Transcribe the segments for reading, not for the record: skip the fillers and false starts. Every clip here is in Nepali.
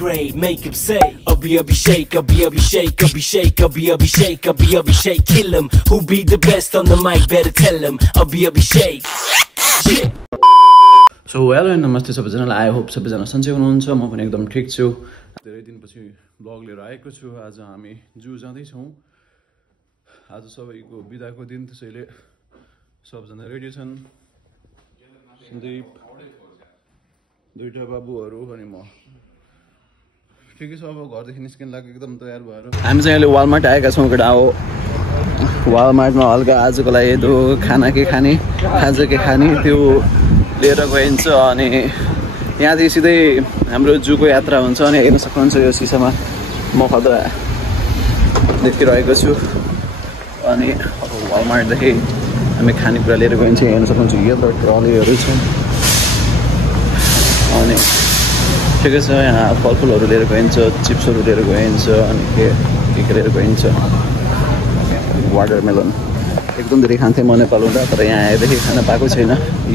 grade, make him say, Abhi shake, Abhi shake, Abhi shake, Abhi shake, Abhi shake, kill him. Who be the best on the mic? Better tell him, Abhi shake. Yeah. So hello and namaste सबैजनालाई. I hope सबैजना सन्चै हुनुहुन्छ. म पनि एकदम ठीक छु. धेरै दिनपछि ब्लग लिएर आएको छु. आज हामी जू जाँदै छौं. आज सबैको बिदाको दिन, त्यसैले सबजना रेडी छन्. सन्दीप, दुईटा बाबुहरू अनि म. ठिकै छ, अब घरदेखि निस्किन लागि एकदम तयार भएर हामी चाहिँ अहिले वालमार्ट आएका छौं. केटा हो वालमार्टमा हल्का आजको लागि त्यो खाना के खाने, खाजा के खाने त्यो लिएर गइन्छ. अनि यहाँदेखि सिधै हाम्रो जूको यात्रा हुन्छ. अनि हेर्न सक्नुहुन्छ यो सिसामा म खतरा देखिरहेको छु. अनि अब वालमार्टदेखि हामी खानेकुरा लिएर गइन्छ. हेर्न सक्नुहुन्छ यो त ट्रलीहरू छ. अनि ठिकै छ, यहाँ फलफुलहरू लिएर गइन्छ, चिप्सहरू लिएर गइन्छ, अनि के लिएर गइन्छ. वाटरमेलन एकदम धेरै खान्थेँ म नेपाल हुँदा, तर यहाँ आएदेखि खान पाएको छैन.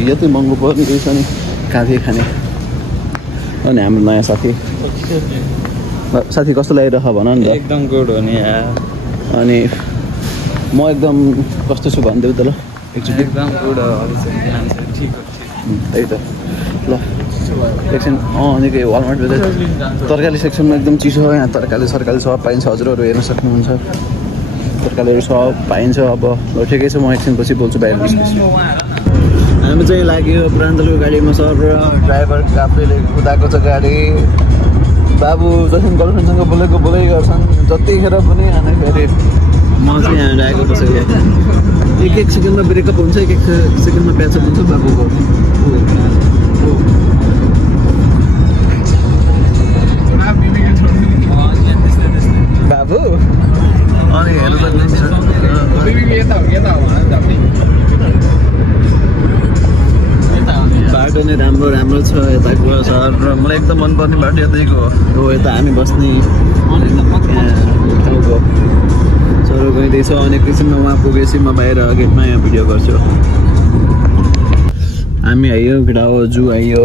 यति महँगो पर्ने रहेछ नि कहाँ थिएँ खाने. अनि हाम्रो नयाँ साथी कस्तो लागिरह भन नि त. एकदम गुड हो नि. अनि म एकदम कस्तो छु भनिदेऊ त ल एकचोटि. एकदम गुड हो, ठिक हो. त्यही त ल एकछिन. अनि के वालमार्टमा तरकारी सेक्सनमा एकदम चिसो हो. यहाँ तरकारी सरकारी सब पाइन्छ. हजुरहरू हेर्न सक्नुहुन्छ, तरकारीहरू सब पाइन्छ. अब ठिकै छ, म एकछिनपछि बोल्छु, बाहिर निस्केछु. हामी चाहिँ लाग्यो प्रान्तलको गाडीमा सर र ड्राइभर आफैले कुदाएको छ गाडी. बाबु जसरी गर्लफ्रेन्डसँग बोलै गर्छन् जतिखेर पनि. अनि फेरि म चाहिँ यहाँ आएको कसैले एक सेकेन्डमा ब्रेकअप हुन्छ, एक सेकेन्डमा प्याचअप हुन्छ बाबुको. बाबु अनि हेर्नु बाटो नै राम्रो छ यताको सर. र मलाई एकदम मनपर्ने बाटो यतैको हो. यता हामी बस्ने ठाउँको सर गइँदैछ. अनि एकैछिनमा उहाँ पुगेपछि म बाहिर गेटमा यहाँ भिडियो गर्छु. हामी आइयो केटा हो, जू आइयो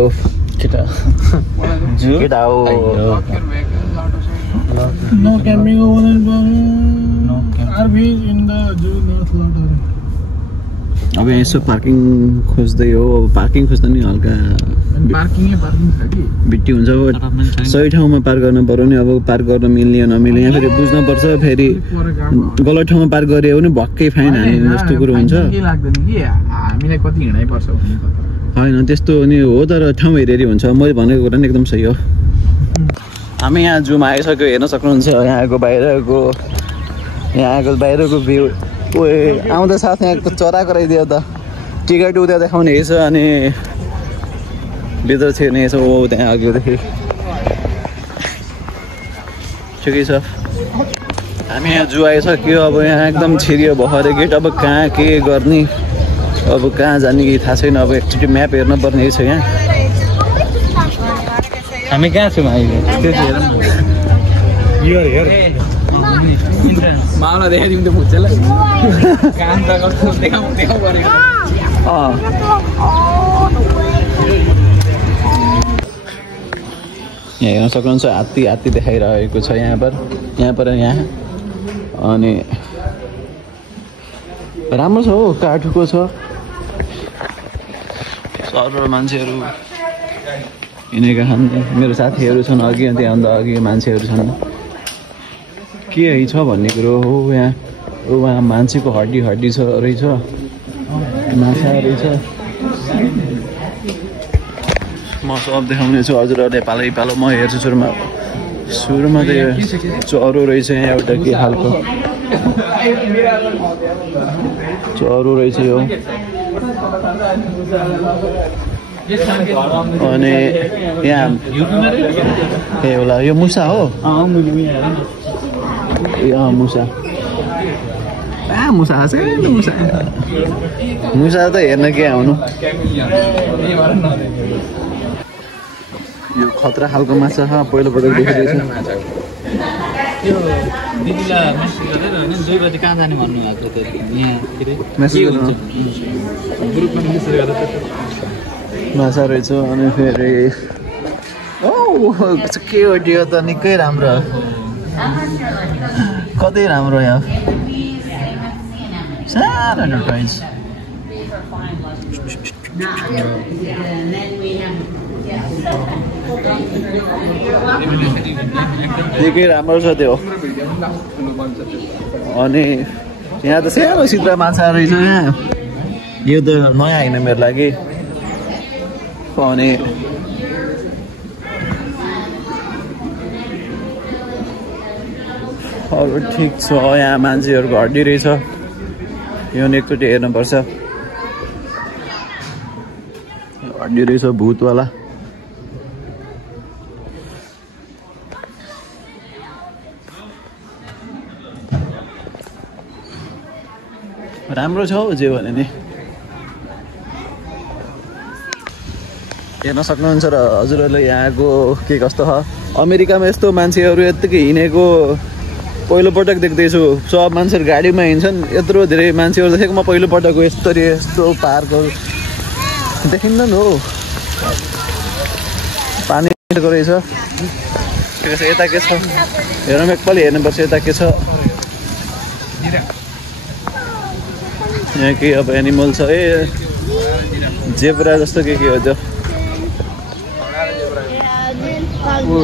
केटा हो. No camping over there. RV in the zoo, no slaughter. अब यहाँ यसो पार्किङ खोज्दै हो. अब पार्किङ खोज्दा नि हल्का पार्किङ छ कि बिट्टी हुन्छ. सही ठाउँमा पार्क गर्नु पर्यो नि. अब पार्क गर्न मिल्ने नमिल्ने यहाँ फेरि बुझ्नुपर्छ. फेरि गलत ठाउँमा पार्क गऱ्यो भने भक्कै फाइन हान्ने जस्तो कुरो हुन्छ. हामीलाई कति हिँडाइ पर्छ होइन त्यस्तो नि हो, तर ठाउँ हेरी हुन्छ. मैले भनेको कुरा नि एकदम सही हो. हामी यहाँ जूमा आइसक्यो. हेर्न सक्नुहुन्छ यहाँको बाहिरको भ्यू. आउँदा साथ यहाँ चरा कराइदियो त. टिकट उता देखाउने रहेछ. अनि भित्र छिर्ने रहेछ. ओ त्यहाँ अघिदेखि ठिकै छ. हामी यहाँ जू आइसक्यो. अब यहाँ एकदम छिरियो भर्खरै गेट. अब कहाँ के गर्ने, अब कहाँ जाने कि थाहा छैन. अब एकचोटि म्याप हेर्न पर्ने रहेछ यहाँ. हामी कहाँ छौँ अहिले? माउला देखाइदिउँ त भुच्चेलाई. काम त कस्तो देखाउँ गरेको. यहाँ हेर्न सक्नुहुन्छ हात्ती देखाइरहेको छ यहाँ पर. अनि राम्रो छ हो, काठको छ. सर मान्छेहरू हिँडेका छन्. मेरो साथीहरू छन् अघि. अनि त्यहाँभन्दा अघि मान्छेहरू छन्. के छ भन्ने कुरो हो यहाँ. उहाँ मान्छेको हड्डी छ रहेछ, माछा रहेछ. म सब देखाउने छु हजुरहरूले पालो म हेर्छु. सुरुमा त यो चरो रहेछ यहाँ एउटा के खालको चरो रहेछ यो. अनि यहाँ ए होला यो मुसा हो. मुसा मुसा त हेर्न के आउनु. यो खतरा खालको माछा छ. पहिलोपटक देखिरहेछ. माछा रहेछ. अनि फेरि के हो त्यो त निकै राम्रो कतै राम्रो यहाँ सानो एडभर्टाइज निकै राम्रो छ त्यो अनि यहाँ त सानो सिद्रा माछा रहेछ यहाँ यो त नयाँ होइन मेरो लागि अनि अरू ठिक छ यहाँ मान्छेहरूको हड्डी रहेछ यो एकचोटि हेर्नुपर्छ हड्डी रहेछ भूतवाला राम्रो छ हौ जे भने नि हेर्न सक्नुहुन्छ र हजुरहरूले यहाँको के कस्तो छ अमेरिकामा यस्तो मान्छेहरू यत्तिकै हिँडेको पहिलोपटक देख्दैछु सब मान्छेहरू गाडीमा हिँड्छन् यत्रो धेरै मान्छेहरू देखेको म पहिलोपटक हो यस्तो पार्कहरू देखिन्न नि हो पानीको रहेछ ठिकै छ यता के छ हेरौँ एकपल्ट हेर्नुपर्छ यता के छ यहाँ के अब एनिमल छ ए जेब्रा जस्तो के हो त्यो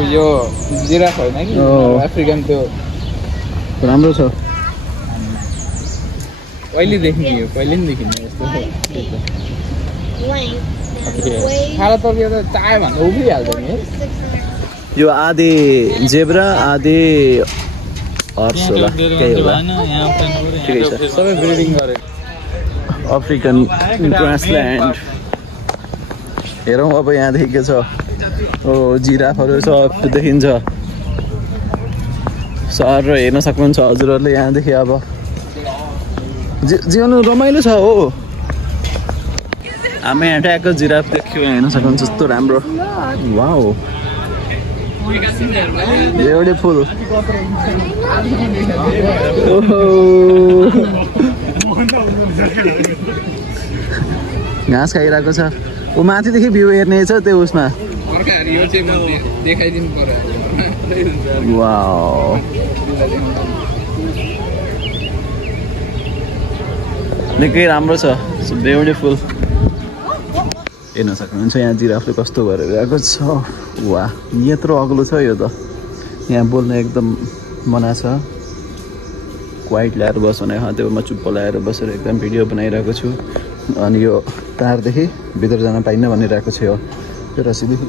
यो जिराफ होइन कि अफ्रिकन त्यो राम्रो छ कहिले देखिने यो कहिले पनि देखिने यस्तो खाना तर्कियो त चायो भन्दा उभिहाल्छ नि यो आधी जेब्रा आधी हर्स होला त्यही होला ठिकै छ सबै ब्रिडिङ गरे अफ्रिकन ग्रासल्यान्ड हेरौँ अब यहाँदेखि के छ ओ जिराफहरू सब देखिन्छ सहर हेर्न सक्नुहुन्छ हजुरहरूले यहाँदेखि अब जीवन रमाइलो छ हो हामी यहाँ ट्याक्क जिराफ देख्यौँ हेर्न सक्नुहुन्छ कस्तो राम्रो वाउ ब्युटिफुल घाँस खाइरहेको छ ऊ माथिदेखि भ्यू हेर्ने छ त्यो उसमा वाउ निकै राम्रो छ ब्युटिफुल हेर्न सक्नुहुन्छ यहाँ जिराफले कस्तो गरेर गएको छ वाह यत्रो अग्लो छ यो त यहाँ बोल्न एकदम मना छ क्वाइट ल्याएर बस भने त्योमा चुप्प ल्याएर बसेर एकदम भिडियो बनाइरहेको छु अनि यो तारदेखि भित्र जान पाइन्न भनिरहेको छु यो रस्सीदेखि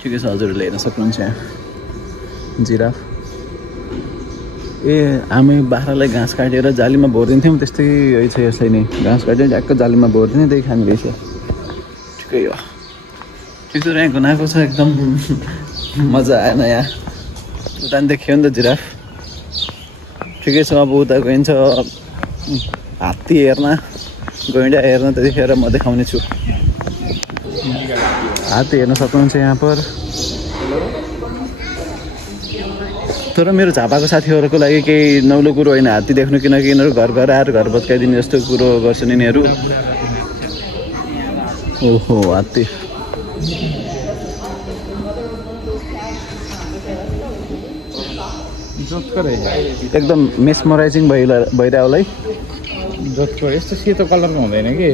ठिकै छ हजुरहरूले हेर्न सक्नुहुन्छ यहाँ जिराफ ए हामी बाख्रालाई घाँस काटेर जालीमा भरिदिन्थ्यौँ त्यस्तै छ यसलाई नै घाँस काटेर ट्याक्क जालीमा भरिदिने त्यही खाने रहेछ ठिकै हो ठिक छ यहाँ घुनाएको छ एकदम मजा आएन यहाँ उता पनि देखियो नि त जिराफ ठिकै छ अब उता गइन्छ हात्ती हेर्न गैँडा हेर्न त्यतिखेर म देखाउने छु हात्ती हेर्न सक्नुहुन्छ यहाँ पर तर मेरो झापाको साथीहरूको लागि केही नौलो कुरो होइन हात्ती देख्नु किनकि यिनीहरू घर घर आएर घर भत्काइदिने जस्तो कुरो गर्छन् यिनीहरू ओहो हात्ती एकदम मेस्मराइजिङ भइरह्यो होला है जोतको यस्तो सेतो कलरमा हुँदैन कि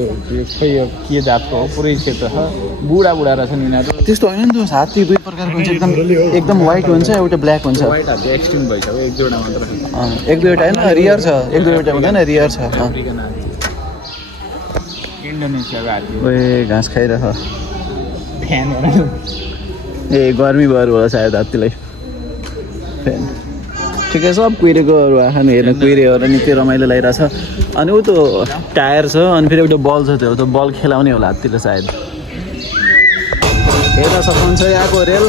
खै यो के जातको हो पुरै सेतो छ बुढा रहेछन् यिनीहरू त्यस्तो होइन नि त हात्ती दुई प्रकारको हुन्छ एकदम व्हाइट हुन्छ एउटा ब्ल्याक हुन्छ व्हाइट हात्ती एक्सटिङ भइसक्यो एक दुईवटा मात्र एक दुईवटा होइन रियर छ एक दुईवटा हुँदैन रियर छ इन्डोनेसियाको हात्ती ओए घाँस खाइरह फ्यान ए गर्मी भएर होला सायद हात्तीलाई फ्यान ठिकै सब कुहिरेकोहरू आखानु हेर्नु कुहिरेहरू निकै रमाइलो लागिरहेछ अनि ऊ त टायर छ अनि फेरि एउटा बल छ त्यो त बल खेलाउने होला हात्तीले सायद हेर्न सक्नुहुन्छ यहाँको रेल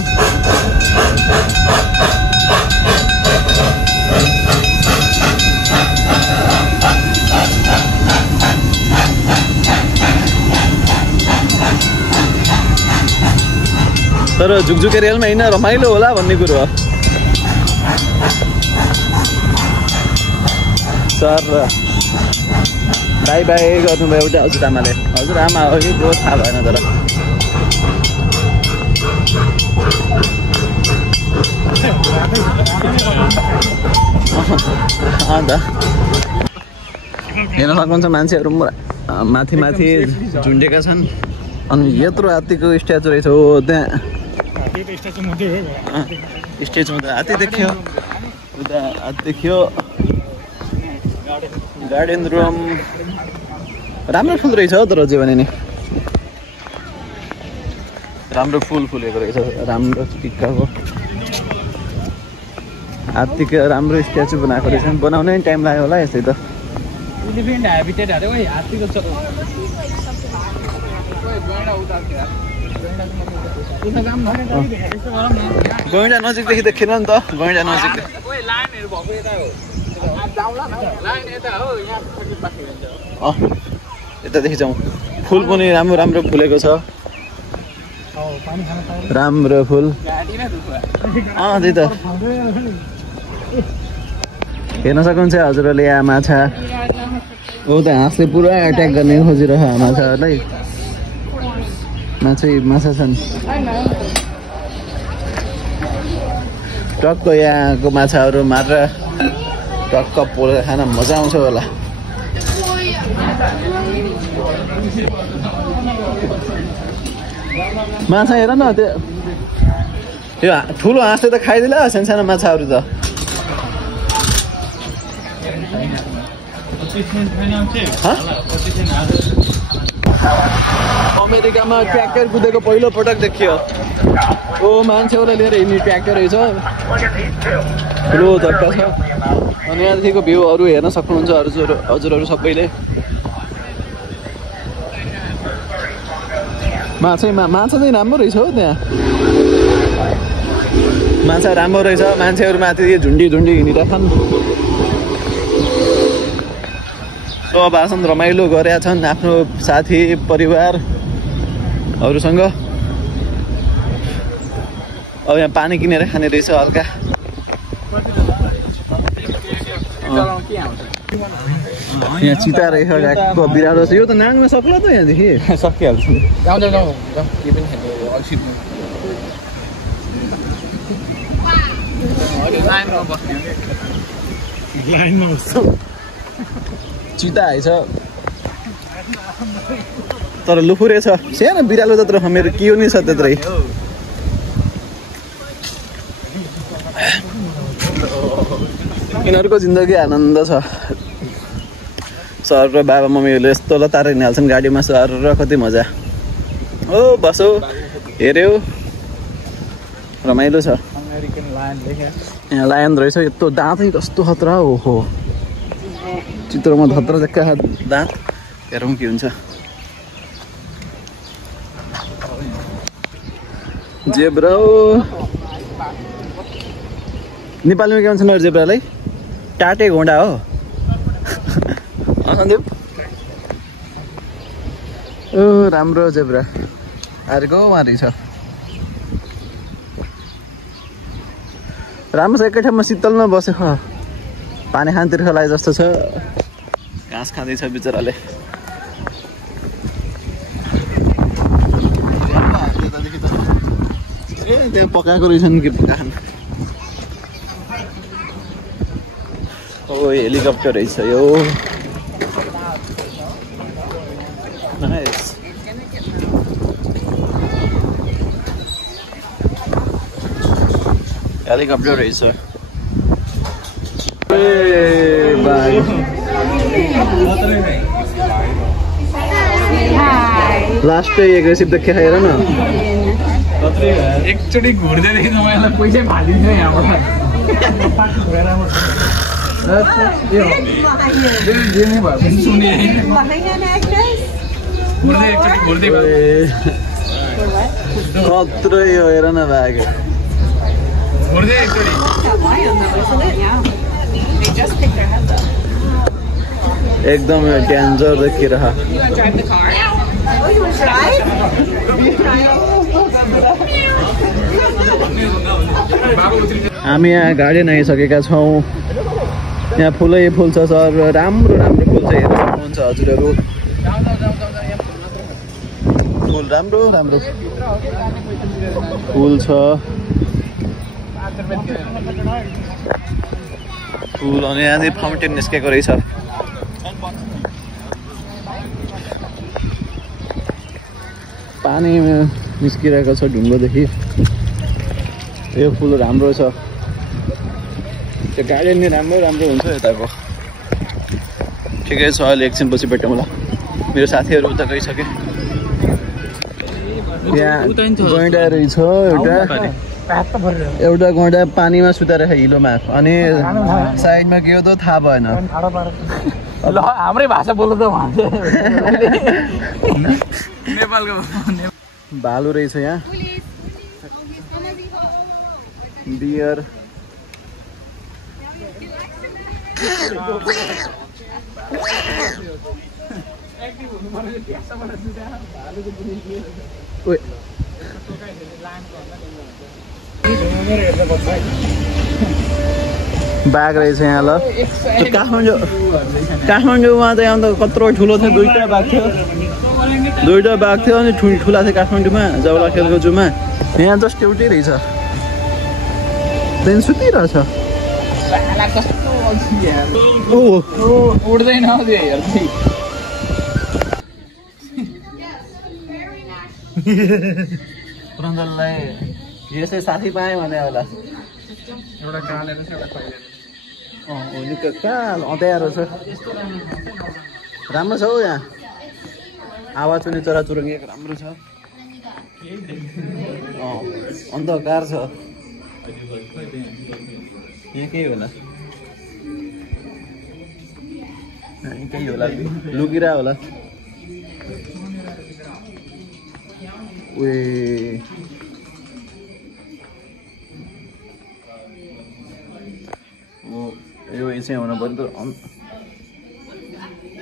तर झुकझुके रेलमा हिँड्न रमाइलो होला भन्ने कुरो हो सर बाई बाई गर्नुभयो एउटा हजुरआमाले हजुरआमा हो कि को थाहा भएन तर अन्त हेर्न सक्नुहुन्छ मान्छेहरू माथि माथि झुन्डेका छन् अनि यत्रो हात्तीको स्ट्याचु रहेछ हो त्यहाँ स्टेजमा त हात्ती देखियो उता हात्ती देखियो गार्डन रुम राम्रो फुल रहेछ हौ तर जे भने नि राम्रो फुल फुलेको रहेछ राम्रो टिकाको हात्तीको राम्रो स्ट्याचु बनाएको रहेछ बनाउनै टाइम लाग्यो होला यस्तै त गैँडा नजिकदेखि देखेन नि त गैँडा नजिक यतादेखि जाउँ फुल पनि राम्रो राम्रो फुलेको छ राम्रो फुल त्यही त हेर्न सक्नुहुन्छ हजुरहरूले यहाँ माछा हो त हाँसले पुरा एट्याक गर्ने खोजिरह माछाहरूलाई माछा छन् टक्क यहाँको माछाहरू मारेर टक्क पोलेर खान मजा आउँछ होला माछा हेर न त्यो ठुलो हाँसले त खाइदिला सानो माछाहरू त अमेरिकामा ट्र्याक्टर कुदेको पहिलो पटक देखियो ओ मान्छेहरूलाई लिएर हिँड्ने ट्र्याक्टर रहेछ ठुलो झट्का छ अनि यहाँदेखिको भ्यूहरू हेर्न सक्नुहुन्छ हजुरहरू सबैले माछा चाहिँ राम्रो रहेछ हो त्यहाँ माछा राम्रो रहेछ मान्छेहरू माथि झुन्डी हिँडिरहेछन् भाषण रमाइलो गरेका छन् आफ्नो साथी परिवारहरूसँग अब यहाँ पानी किनेर खाने रहेछ हल्का यहाँ चिता रहेछ गाईको बिरालो छ यो त नाङ्न सक्ला त यहाँदेखि सकिहाल्छ चिता आएछ तर लुफुरे छ सानो बिरालो जत्रो मेरो के नि छ त्यत्रै यिनीहरूको जिन्दगी आनन्द छ सर र बाबा मम्मीहरूले यस्तो लतारेर हिँड्छन् गाडीमा सर र कति मजा ओ बसो हेऱ्यो रमाइलो छ यहाँ लायन रहेछ यस्तो दाँतै कस्तो खतरा हो चित्रमा धत्र जक्का दाँत हेरौँ के हुन्छ जेब्रा नेपालीमा के भन्छ न जेब्रालाई टाटे घोडा हो सन्दीप ओ राम्रो जेब्रा अर्कोमा रहेछ राम्रो छ एकै ठाउँमा शीतलमा बसेको पानी खान तिर्खा लागे जस्तो छ घाँस खाँदैछ बिचराले त्यहाँ पकाएको रहेछन् कि पकाएन ओ हेलिकप्टर रहेछ यो हेलिकप्टर रहेछ लास्ट एग्रेसिभ देख्या हेर न एकचोटि घुर्दैदेखि मलाई पैसै फालिन्छ यहाँबाट खत्रै हो हेर न भाग एकदम डेन्जर देखिरह हामी यहाँ गार्डन आइसकेका छौँ यहाँ फुलै फुल छ सर राम्रो राम्रो फुल छ हेर्न सक्नुहुन्छ हजुरहरू फुल राम्रो राम्रो फुल छ फुल अनि यहाँ चाहिँ फाउन्टेन निस्केको रहेछ पानी निस्किरहेको छ ढुङ्गोदेखि यो फुल राम्रो छ त्यो गार्डन नि राम्रो हुन्छ यताको ठिकै छ अहिले एकछिनपछि भेटौँ ल मेरो साथीहरू उता गइसके यहाँ गैँडा रहेछ एउटा गैँडा पानीमा सुताएर हिलोमा अनि साइडमा के हो त थाहा भएन ल हाम्रै भाषा बोल्नु त नेपालको भालु रहेछ यहाँ बियर बाघ रहेछ यहाँ ल काठमाडौँमा त यहाँ त कत्रो ठुलो थियो दुईटा बाघ थियो अनि ठुला थियो काठमाडौँमा जाउला खेलको जुमा यहाँ जस्ट एउटै रहेछ त्यहाँदेखि सुतिरहेछ उड्दैन पुरन्दरलाई यसै साथी पाएँ भने होला एउटा कालेर छ एउटा निकै काल अँध्यारो छ राम्रो छ हौ यहाँ आवाज पनि चराचुरुङ्गी राम्रो छ अन्धकार छ यहाँ केही होला केही होला लुकिरा होला उयो यो चाहिँ हुन पर्यो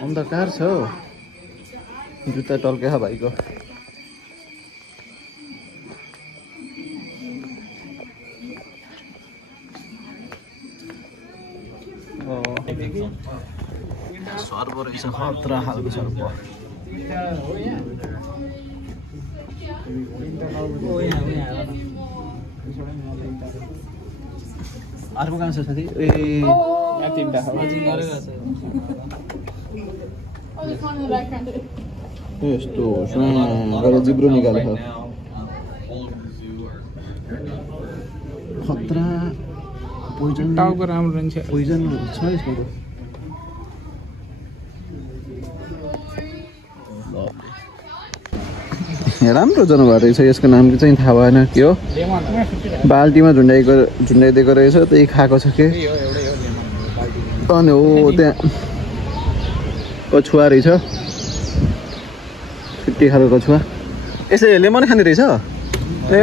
अन्धकार छ हौ जुत्ता टल्के छ भाइको सर्प रहेछ खतरा खालको सर्प अर्को काम छ साथी यस्तो जिब्रो निकालेको खतरा पोइजन टाउको राम्रो रहन्छ पोइजन छ यसको राम्रो जनावर रहेछ यसको नाम चाहिँ थाहा भएन के हो बाल्टीमा झुन्डाइदिएको रहेछ त्यही खाएको छ के अनि हो त्यहाँ कछुवा रहेछ छुट्टी खालको कछुवा यसै लेमन खाने रहेछ ए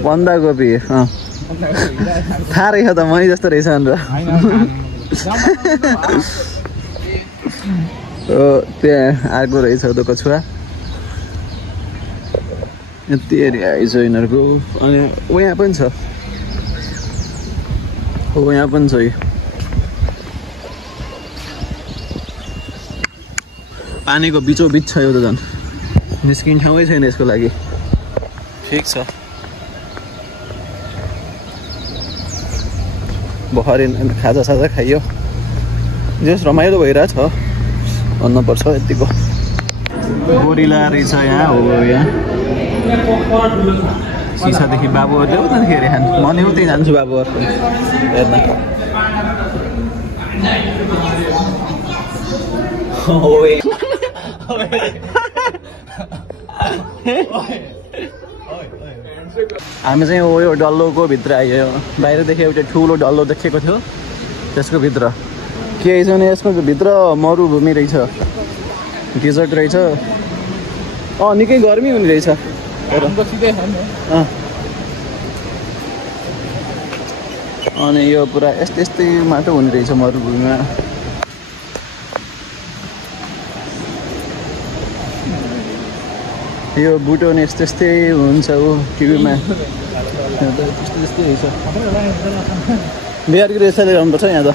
बन्दाकोपी थाहा रहेछ त मै जस्तो रहेछ अन्त त्यहाँ आएको रहेछ त कछुवा यति एरिया आइछ यिनीहरूको अनि यहाँ पनि छ यहाँ पनि छ पानीको बिचोबिच छ यो त झन् निस्किने ठाउँै छैन यसको लागि ठिक छ भर्खरै खाजासाजा खाइयो जस रमाइलो भइरहेछ भन्नुपर्छ यतिको गोरिला रहेछ यहाँ हो यहाँ सिसादेखि बाबुहरूले उताखेरि खानु म नि उतै जान्छु बाबुहरूको हेर्न हामी चाहिँ यो डल्लोको भित्र आइयो बाहिरदेखि एउटा ठुलो डल्लो देखेको थियो त्यसको भित्र के छ भने यसको भित्र मरुभूमि रहेछ डेजर्ट रहेछ निकै गर्मी हुने रहेछ अनि यो पुरा यस्तै माटो हुने रहेछ मरुभूमिमा यो बुटो नि यस्तै हुन्छ हो टिभीमा त्यस्तै रहेछ बिहारको रहेछ ल्याउनुपर्छ यहाँ त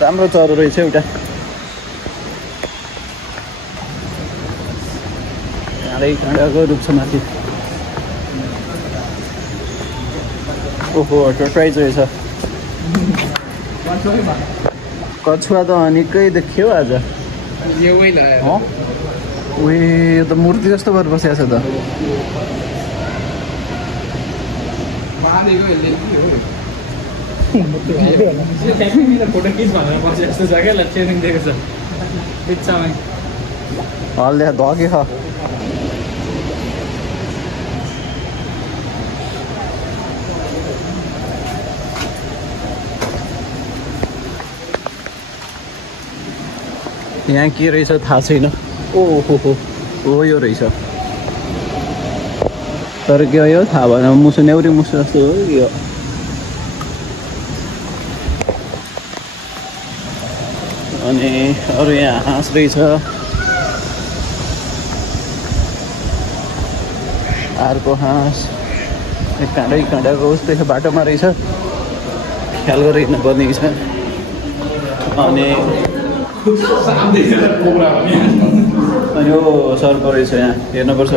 राम्रो चरो रहेछ एउटा काँडाको रुख छ माथि ओहो टर्टोइज रहेछ कछुवा त निकै देखियो आज यो त मूर्ति जस्तो भएर बसेको छ त फोटो खिच भनेर बसे जस्तो छ क्या ट्रेनिङ दिएको छ बिचमै हल्ले धके ख यहाँ के रहेछ थाहा छैन ओहो हो यो रहेछ तर के हो यो थाहा भएन मुसु नेउरी मुसु जस्तो हो यो अनि अरू यहाँ हाँस रहेछ अर्को हाँस काँडाको उस्तै बाटोमा रहेछ ख्याल गरेर हिँड्नुपर्ने छ अनि यो सर्प रहेछ यहाँ हेर्नुपर्छ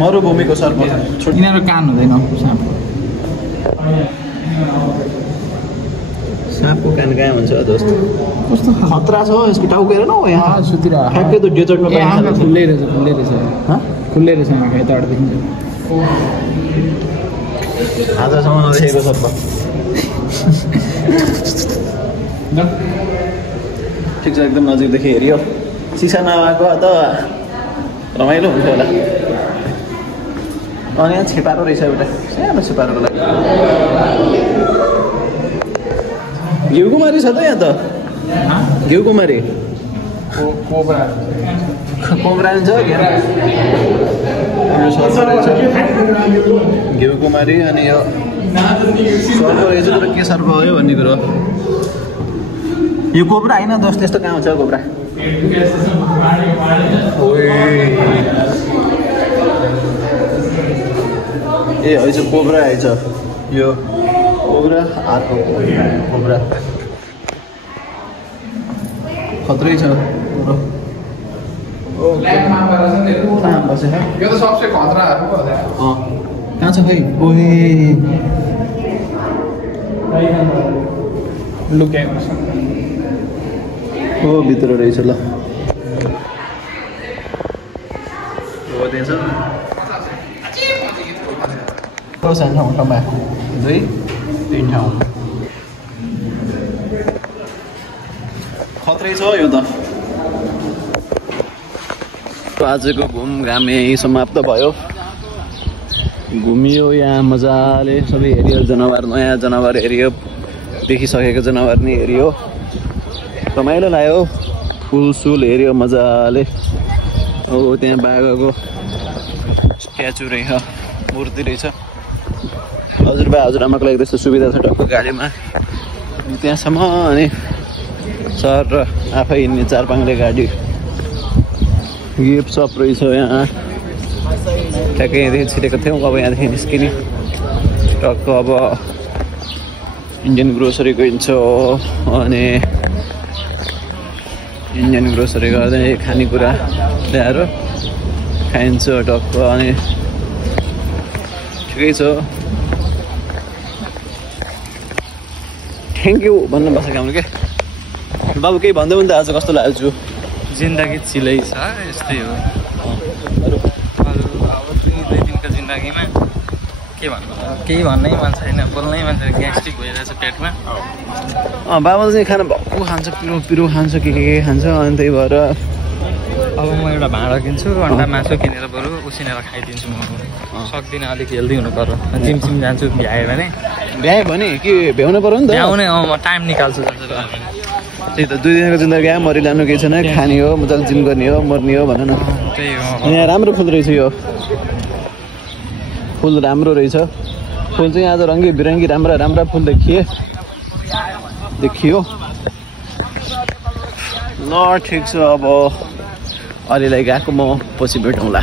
मरुभूमिको सर्प यिनीहरू कान हुँदैन साँपको कान कहाँ हुन्छ जस्तो कस्तो खतरा छ यसको टाउको हेर न यहाँ सुतिरहेको ठ्याक्कै त डेजर्टमा खुल्लै रहेछ खुल्लै रहेछ यताबाट देखिन्छ आजसम्म नदेखेको सर्प ठिक छ एकदम नजिकदेखि हेऱ्यो सिसा नआएको त रमाइलो हुन्छ होला अनि यहाँ छेपारो रहेछ एउटा सानो छेपारोको लागि घिउकुमारी छ त यहाँ त घिउकुमारी कोब्रा छ घिउकुमारी अनि यो सर्प रहेछ तर के सर्प हो भन्ने कुरो यो कोब्रा होइन दोस्त त्यस्तो कहाँ हुन्छ कोब्रा ए होइन कोब्रा आएछ यो कोब्रा अर्को कोब्रा खत्रै छ यो त सबसे खतरा कहाँ छ खै ओए लुकेको छ हो भित्र रहेछ ल सानो ठाउँमा 2-3 ठाउँ खत्रै छ यो त आजको घुमघाम यहीँ समाप्त भयो घुमियो यहाँ मजाले सबै हेरियो जनावर नयाँ जनावर हेरियो देखिसकेको जनावर नि हेरियो रमाइलो लाग्यो फुलसुल हेऱ्यो मजाले हो त्यहाँ बाघको स्ट्याचु रहेछ मूर्ति रहेछ हजुरबा हजुरआमाको लागि त्यस्तो सुविधा छ टक्क गाडीमा त्यहाँसम्म अनि सर र आफै हिँड्ने 4 गाडी गिफ्ट सप रहेछ यहाँ ठ्याक्कै यहाँदेखि छिटेको थियौँ अब यहाँदेखि निस्किने टक्क अब इन्डियन ग्रोसरी गइन्छ अनि इन्डियन ग्रोसरी गर्दै खानेकुरा ल्याएर खाइन्छ टक्क अनि ठिकै छ थ्याङ्क यू भन्नु बसेको हाम्रो के बाबु केही भन्दै भने त आज कस्तो लाग्यो जिन्दगी चिलै छ यस्तै हो अरू अब 2 दिनको जिन्दगीमा के भन्नु केही भन्नै मन छैन बोल्नै मन छैन ग्यास्ट्रिक भइरहेछ पेटमा बाबाले चाहिँ खाना भक्कु खान्छ पिरो खान्छ के खान्छ अनि त्यही भएर अब म एउटा भाँडा किन्छु अन्डा मासु किनेर बरु उसिनेर खाइदिन्छु म सक्दिनँ अलिक हेल्दी हुनु पर्यो जिम जान्छु भ्यायो भने के भ्याउनु पर्यो नि त भ्याउने म टाइम निकाल्छु त्यही त 2 दिनको जिन्दगी मरिलानु केही छैन खाने हो मजाले जिम गर्ने हो मर्ने हो भन न त्यही हो यहाँ राम्रो फुल रहेछ यो फुल राम्रो रहेछ फुल चाहिँ आज रङ्गी बिरङ्गी राम्रा फुल देखियो ल ठिक छ अब अलिलाई गएको म पछि भेटौँला